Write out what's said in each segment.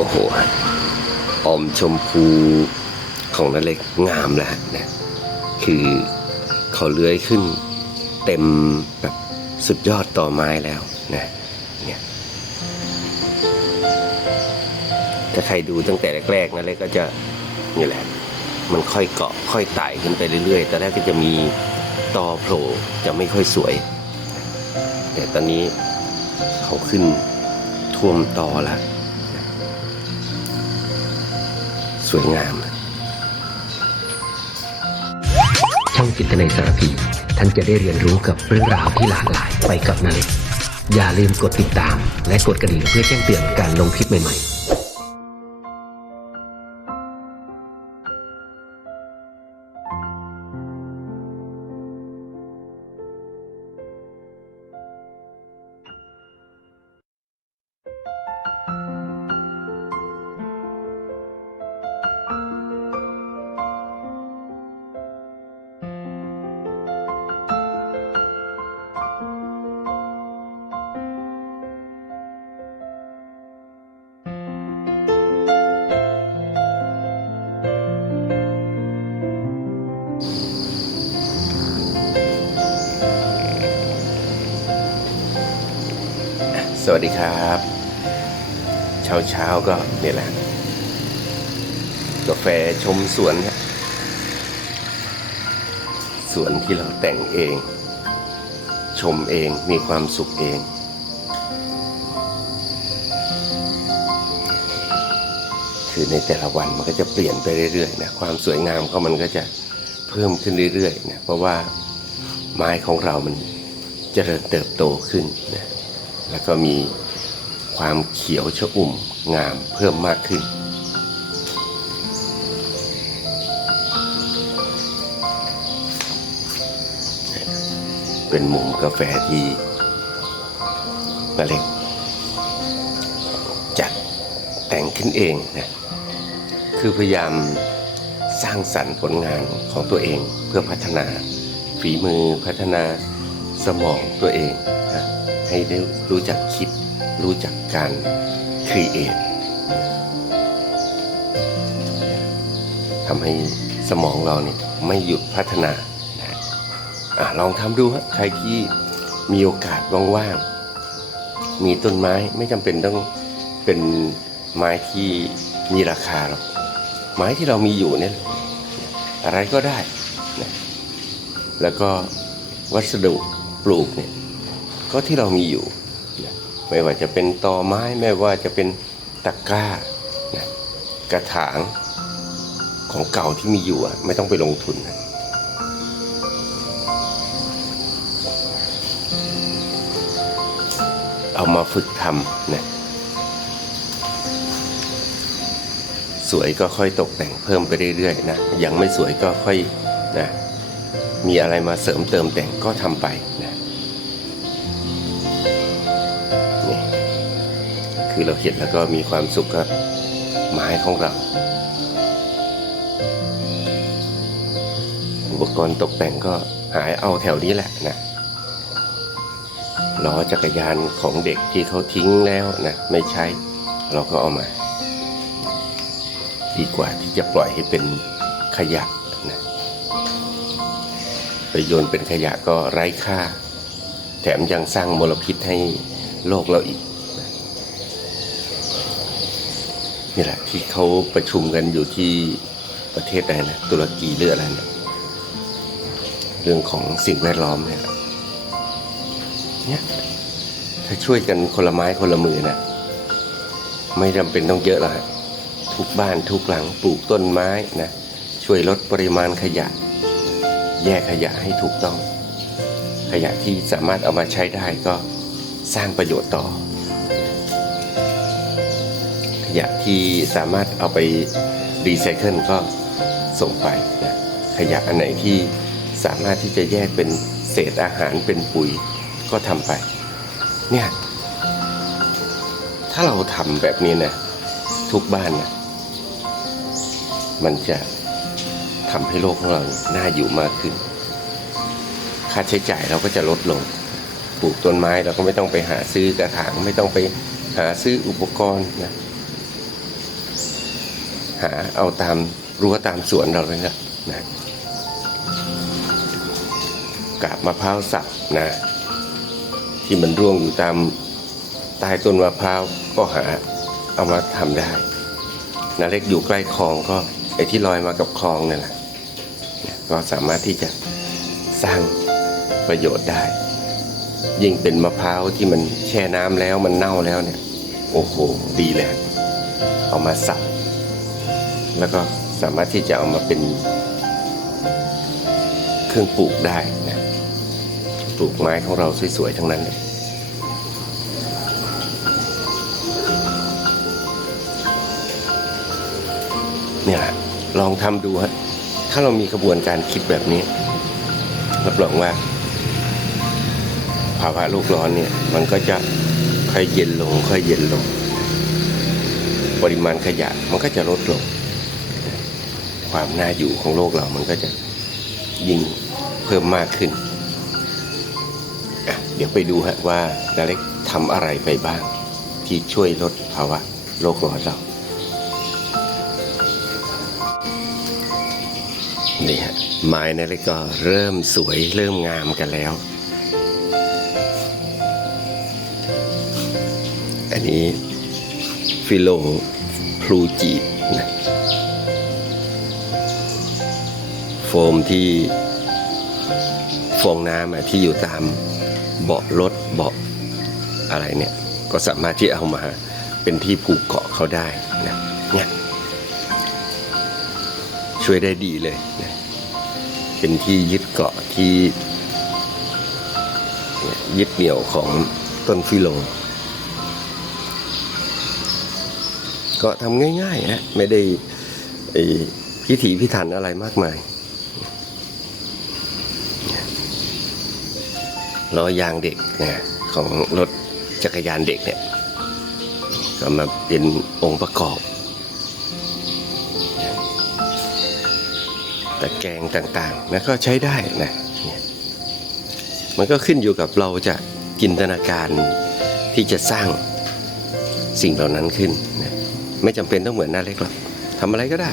โอ้โหอมชมพูของนาเล็กงามแล้วนะคือเขาเลื้อยขึ้นเต็มแบบสุดยอดต่อไม้แล้วนะเนี่ยถ้าใครดูตั้งแต่แรกๆนาเล็กก็จะนี่แหละ มันค่อยเกาะค่อยไต่ขึ้นไปเรื่อยๆแต่แรกก็จะมีตอโผล่จะไม่ค่อยสวย แต่ตอนนี้เขาขึ้นท่วมตอแล้ว สวยงาม ช่องจิตในสารพีท่านจะได้เรียนรู้กับเรื่องราวที่หลากหลายไปกับนาเล็กอย่าลืมกดติดตาม และกดกระดิ่งเพื่อแจ้งเตือนการลงคลิปใหม่ๆ วัสดีครับ เช้าเช้าก็เนี่ยแหละ กาแฟชมสวนครับสวนที่เราแต่งเอง ชมเองมีความสุขเอง คือในแต่ละวันมันก็จะเปลี่ยนไปเรื่อยๆนะความสวยงามของมันก็จะเพิ่มขึ้นเรื่อยๆนะเพราะว่าไม้ของเรามันเจริญเติบโตขึ้นนะ แล้วก็มีความเขียวชอุ่มงามเพิ่มมากขึ้น เป็นมุมกาแฟที่นาเล็กจัดแต่งขึ้นเองนะคือพยายามสร้างสรรค์ผลงานของตัวเองเพื่อพัฒนาฝีมือพัฒนาสมองตัวเอง ให้ได้รู้จักคิด รู้จักการครีเอททำให้สมองเราเนี่ยไม่หยุดพัฒนาอะลองทำดูฮะใครที่มีโอกาสว่างๆ มีต้นไม้ไม่จำเป็นต้องเป็นไม้ที่มีราคาหรอก ไม้ที่เรามีอยู่เนี่ยอะไรก็ได้นะแล้วก็วัสดุปลูกเนี่ย ก็ที่เรามีอยู่นะไม่ว่าจะเป็นตอไม้ไม่ว่าจะเป็นตะกร้านะกระถางของเก่าที่มีอยู่อะไม่ต้องไปลงทุนนะเอามาฝึกทำนะสวยก็ค่อยตกแต่งเพิ่มไปเรื่อยๆนะยังไม่สวยก็ค่อยนะมีอะไรมาเสริมเติมแต่งก็ทำไป คือเราเห็นแล้วก็มีความสุขกับไม้ของเรา อุปกรณ์ตกแต่งก็หายเอาแถวนี้แหละนะล้อจักรยานของเด็กที่เขาทิ้งแล้วนะไม่ใช้เราก็เอามา ดีกว่าที่จะปล่อยให้เป็นขยะนะไปโยนเป็นขยะก็ไร้ค่า แถมยังสร้างมลพิษให้โลกเราอีก นี่แหละที่เขาประชุมกันอยู่ที่ประเทศใดนะตุรกีหรืออะไรเนี่ยเรื่องของสิ่งแวดล้อมเนี่ยเนี่ยถ้าช่วยกันคนละไม้คนละมือนะไม่จำเป็นต้องเยอะหรอกฮะทุกบ้านทุกหลังปลูกต้นไม้นะช่วยลดปริมาณขยะ แยกขยะให้ถูกต้อง ขยะที่สามารถเอามาใช้ได้ก็สร้างประโยชน์ต่อ ขยะที่สามารถเอาไปรีไซเคิลก็ส่งไปนะขยะอันไหนที่สามารถที่จะแยกเป็นเศษอาหารเป็นปุ๋ยก็ทำไป เนี่ย ถ้าเราทำแบบนี้นะทุกบ้านนะมันจะทำให้โลกของเราน่าอยู่มากขึ้น ค่าใช้จ่ายเราก็จะลดลง ปลูกต้นไม้เราก็ไม่ต้องไปหาซื้อกระถางไม่ต้องไปหาซื้ออุปกรณ์นะ หาเอาตามรั้วตามสวนเราเลยนะนะกาบมะพร้าวสับนะ ที่มันร่วงอยู่ตามใต้ต้นมะพร้าวก็หาเอามาทำได้นาเล็กอยู่ใกล้คลองก็ไอ้ที่ลอยมากับคลองนั่แหละเนี่ยก็สามารถที่จะสร้างประโยชน์ได้ ยิ่งเป็นมะพร้าวที่มันแช่น้ำแล้วมันเน่าแล้วเนี่ย โอ้โห ดีเลย เอามาสับ แล้วก็สามารถที่จะเอามาเป็นเครื่องปลูกได้นะปลูกไม้ของเราสวยๆทั้งนั้นเลยเนี่ยลองทำดูฮะถ้าเรามีกระบวนการคิดแบบนี้ รับรองว่า ภาวะโลกร้อนเนี่ย มันก็จะค่อยเย็นลง ค่อยเย็นลง ปริมาณขยะมันก็จะลดลง ความน่าอยู่ของโลกเรามันก็จะยิ่งเพิ่มมากขึ้น เดี๋ยวไปดูฮะว่าดาเล็กทำอะไรไปบ้าง ที่ช่วยลดภาวะโลกร้อนเรานี่ฮะไม้นั่นเลยก็เริ่มสวยเริ่มงามกันแล้ว อันนี้ฟิโลพลูจี โฟมที่ฟองน้ำที่อยู่ตามเบาะรถเบาะอะไรเนี่ย ก็สามารถที่เอามาเป็นที่ผูกเกาะเขาได้นะเนี่ยช่วยได้ดีเลยนะเป็นที่ยึดเกาะที่ยึดเหนี่ยวของต้นฟิโลก็ทำง่ายๆฮะไม่ได้พิถีพิถันอะไรมากมาย ล้อยางเด็กนะของรถจักรยานเด็กเนี่ยก็มาเป็นองค์ประกอบ ตะแกรงต่างๆนะก็ใช้ได้นี่มันก็ขึ้นอยู่กับเราจะจินตนาการที่จะสร้างสิ่งเหล่านั้นขึ้นนะไม่จำเป็นต้องเหมือนหน้าเล็กหรอกทำอะไรก็ได้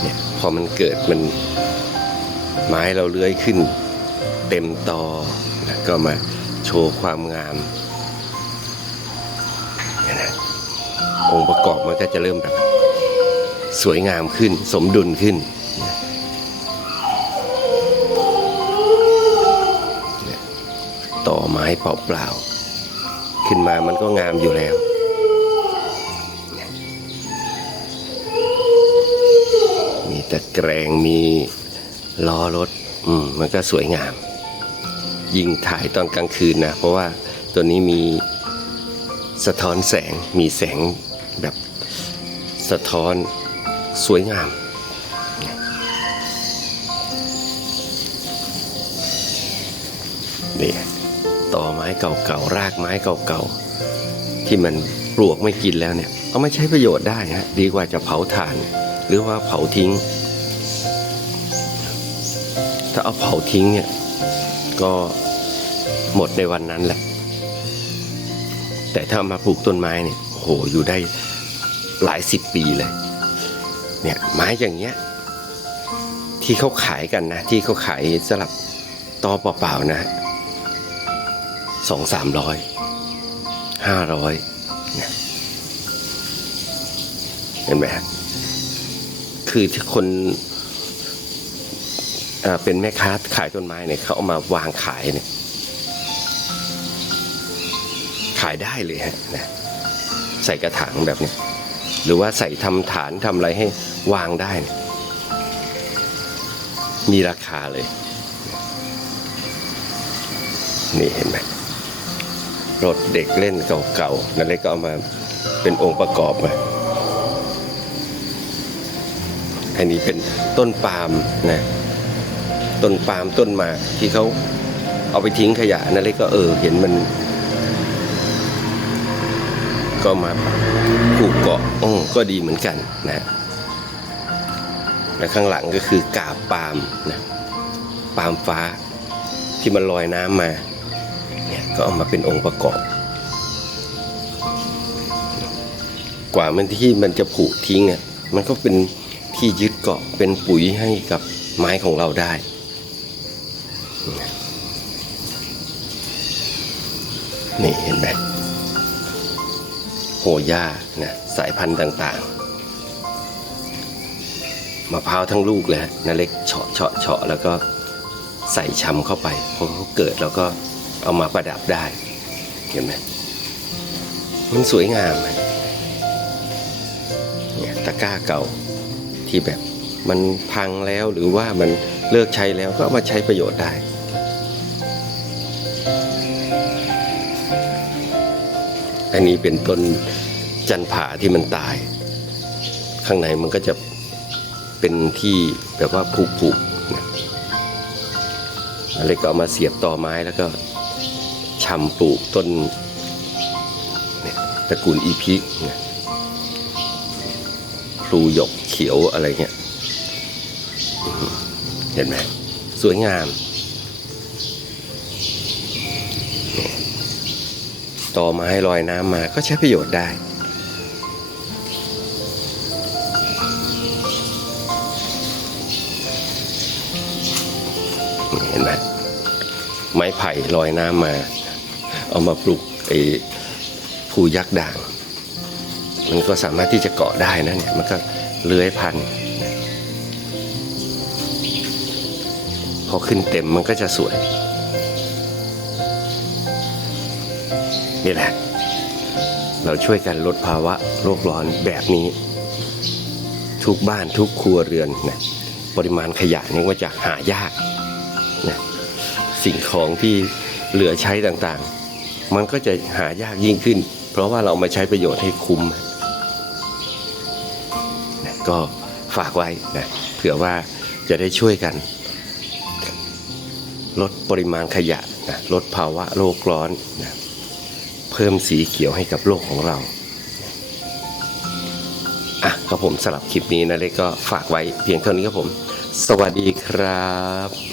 เนี่ยพอมันเกิดมัน ไม้เราเลื้อยขึ้นเต็มตอนะก็มาโชว์ความงามนะองค์ประกอบมันก็จะเริ่มแบบสวยงามขึ้นสมดุลขึ้นต่อไม้เปล่าๆขึ้นมามันก็งามอยู่แล้วมีตะแกรงมี ล้อรถอืมมันก็สวยงาม ยิ่งถ่ายตอนกลางคืนนะ เพราะว่าตัวนี้มีสะท้อนแสงมีแสงแบบสะท้อนสวยงาม นี่ต่อไม้เก่าๆ รากไม้เก่าๆ ที่มันปลวกไม่กินแล้วเนี่ย เอามาใช้ประโยชน์ได้ฮะดีกว่าจะเผาถ่าน หรือว่าเผาทิ้ง ถ้าเอาเผาทิ้งเนี่ย ก็หมดในวันนั้นแหละ แต่ถ้ามาปลูกต้นไม้เนี่ยโหอยู่ได้หลายสิบปีเลย เนี่ยไม้อย่างเงี้ย ที่เขาขายกันนะ ที่เขาขายสลับตอเปล่าๆนะสองสามร้อยห้าร้อยเนี่ยเห็นไหมคือที่คน เป็นแม่ค้าขายต้นไม้เนี่ยเขาเอามาวางขายเนี่ย ขายได้เลยฮะนะใส่กระถางแบบเนี้ยหรือว่าใส่ทำฐานทำอะไรให้วางได้ มีราคาเลย นี่เห็นไหมรถเด็กเล่นเก่าๆนั่นเลยก็เอามาเป็นองค์ประกอบมาอันนี้เป็นต้นปาล์มนะ ต้นปาล์มต้นหมากที่เขาเอาไปทิ้งขยะนั่นเลยก็เออเห็นมัน ก็มาผูกเกาะออก็ดีเหมือนกันนะและข้างหลังก็คือกาบปาล์มนะปาล์มฟ้าที่มันลอยน้ำมาเนี่ยก็เอามาเป็นองค์ประกอบ กว่ามันที่มันจะผุทิ้งอะมันก็เป็นที่ยึดเกาะเป็นปุ๋ยให้กับไม้ของเราได้ นี่เห็นไหมโหย่านะสายพันธุ์ต่างๆมะพร้าวทั้งลูกเลยฮะเล็กเฉาะเฉาะเฉาะแล้วก็ใส่ชำเข้าไปพอเขาเกิดแล้วก็เอามาประดับได้ เห็นไหมมันสวยงามเนี่ยตะกร้าเก่าที่แบบมันพังแล้วหรือว่ามันเลิกใช้แล้วก็มาใช้ประโยชน์ได้ อันนี้เป็นต้นจันผาที่มันตาย ข้างในมันก็จะเป็นที่แบบว่าผุๆนะอะไรก็เอามาเสียบต่อไม้แล้วก็ชำปลูกต้นเนี่ยตระกูลอีพินะพลูหยกเขียวอะไรเงี้ย เห็นไหมสวยงาม ต่อไม้ลอยน้ำมาก็ใช้ประโยชน์ได้ เห็นไหมไม้ไผ่ลอยน้ำมา เอามาปลูกไอ้ภูยักษ์ด่าง มันก็สามารถที่จะเกาะได้นะเนี่ยมันก็เลื้อยพันธุ์พอขึ้นเต็มมันก็จะสวย นี่แหละ เราช่วยกันลดภาวะโลกร้อนแบบนี้ ทุกบ้านทุกครัวเรือนนะปริมาณขยะนี่ก็จะหายากนะสิ่งของที่เหลือใช้ต่างๆ มันก็จะหายากยิ่งขึ้น เพราะว่าเรามาใช้ประโยชน์ให้คุ้มนะก็ฝากไว้นะเผื่อว่าจะได้ช่วยกัน ลดปริมาณขยะนะลดภาวะโลกร้อนนะ เพิ่มสีเขียวให้กับโลกของเราอะครับผมสลับคลิปนี้นะเล็กก็ฝากไว้เพียงเท่านี้ครับผม สวัสดีครับ